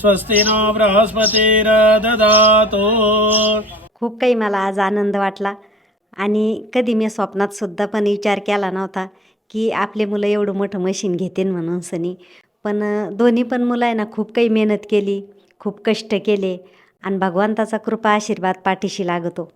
स्वस्ति नो बृहस्पतिर्दधातु। खूप काही मला आज आनंद वाटला आणि कधी मी स्वप्नात सुद्धा पण विचार केला नव्हता की आपले मुलं एवढं मोठं मशीन घेतील म्हणून सनी. पण दोन्ही पण मुलं आहे ना खूप काही मेहनत केली, खूप कष्ट केले आणि भगवंताचा कृपा आशीर्वाद पाठीशी लागतो.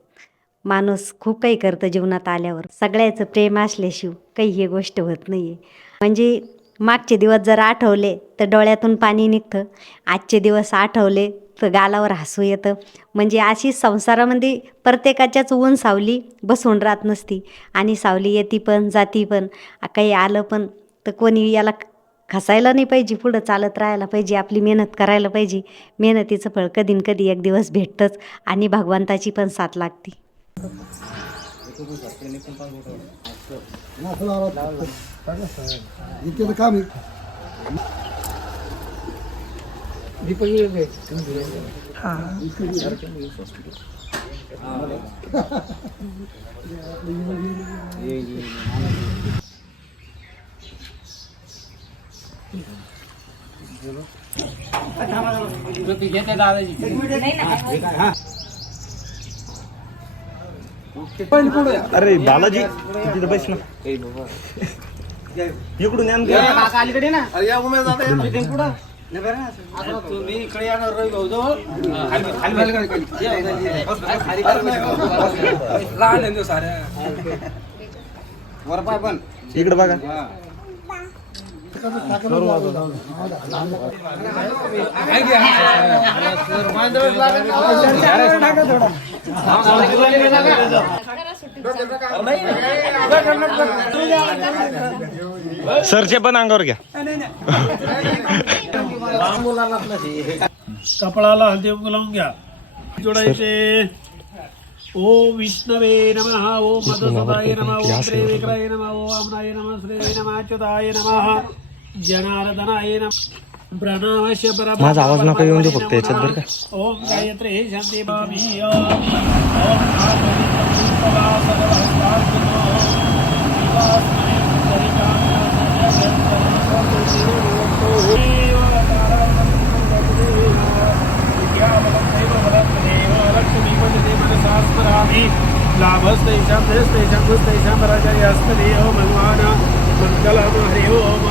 माणूस खूप काही करतं जीवनात आल्यावर. सगळ्याचं प्रेम असल्याशिवाय काही ही गोष्ट होत नाही आहे. म्हणजे मागचे दिवस जर आठवले तर डोळ्यातून पाणी निघतं, आजचे दिवस आठवले तर गालावर हसू येतं. म्हणजे अशी संसारामध्ये प्रत्येकाच्याच ऊन सावली बसून राहत नसती आणि सावली येती पण जाती पण. काही आलं पण तर कोणी याला खसायला नाही पाहिजे, पुढं चालत राहायला पाहिजे, आपली मेहनत करायला पाहिजे. मेहनतीचं फळ कधी न कधी एक दिवस भेटतंच आणि भगवंताची पण साथ लागते. अरे बालाजी तिथे बस ना. इकडून अलीकडे ना. तुम्ही इकडे येणार पण इकडे बघा. सरचे पण अंगावर घ्या. कपाळाला हळदी कुंकू लावून घ्या. जोडायचे. ओम विष्णवे नमः, ओम मधुसूदनाय नमः, ओम त्रिविक्रमाय नमः, ओम वामनाय नमः, श्रीये नमः, अच्युताय नमः, जनार्दनाय नमः. प्रणवस्य परब्रह्म. माझा आवाज नका येऊन दे फक्त याच्यात बरं का. ओम गायत्री शांती भावी. ओम लाभस्तेषां देस्तेषां भुस्तेषां पराजयास्तदेव भगवान् मंगलम् हरि ओम.